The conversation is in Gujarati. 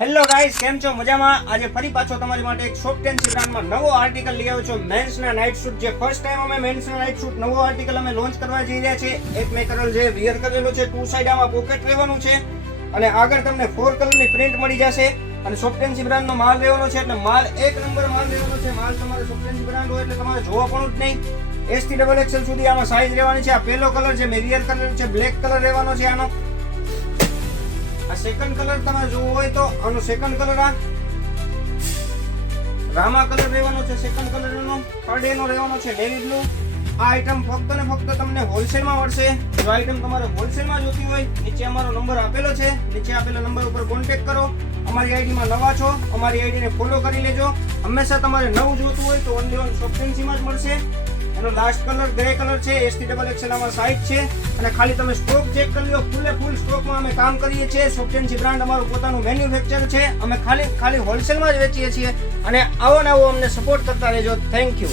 હેલો ગાઈસ, કેમ છો? મજામાં? આજે ફરી પાછો તમારી માટે એક શોપ ટેન્સી બ્રાન્ડમાં નવો આર્ટિકલ લઈ આવ્યો છું, મેન્સના નાઇટ શૂટ. જે ફર્સ્ટ ટાઈમ અમે મેન્સના નાઇટ શૂટ નવો આર્ટિકલ અમે લોન્ચ કરવા જઈ રહ્યા છે. એક મેં કરેલ છે, વિયર કરેલો છે, ટુ સાઈડ આમાં પોકેટ રહેવાનું છે અને આગળ તમને 4 કલરની પ્રિન્ટ મળી જશે. અને શોપ ટેન્સી બ્રાન્ડનો માલ રહેવાનો છે એટલે માલ એક નંબર માલ રહેવાનો છે. માલ તમારે શોપ ટેન્સી બ્રાન્ડ હોય એટલે તમારે જોવા પણ જ નહીં. S થી XXL સુધી આમાં સાઈઝ રહેવાની છે. આ પહેલો કલર છે, મેરિયર કલર છે, બ્લેક કલર રહેવાનો છે આનો. આ સેકન્ડ કલર તમે જોવો હોય તો આનો સેકન્ડ કલર આ રામા કલર રહેવાનો છે. સેકન્ડ કલર એનો થર્ડ એનો રહેવાનો છે નેવી બ્લુ. આ આઈટમ ફક્ત ને ફક્ત તમને હોલસેલમાં મળશે. જો આઈટમ તમારે હોલસેલમાં જોતી હોય, નીચે અમારો નંબર આપેલો છે. નીચે આપેલા નંબર ઉપર કોન્ટેક્ટ કરો. અમારી આઈડીમાં નવા છો, અમારી આઈડીને ફોલો કરી લેજો. હંમેશા તમારે નવું જોતું હોય તો ઓનલી ઓન શોપ ટેન્સીમાં જ મળશે. એનો લાસ્ટ કલર ગ્રે કલર છે. S થી XXL આમાં સાઈઝ છે અને ખાલી તમે સ્ટોક ચેક કરી લો. ફૂલ સ્ટોકમાં અમે કામ કરીએ છીએ. શોપ ટેન્સી બ્રાન્ડ અમારું પોતાનું મેન્યુફેક્ચર છે. અમે ખાલી હોલસેલમાં જ વેચીએ છીએ અને આવો ને આવો અમને સપોર્ટ કરતા રહેજો. Thank you.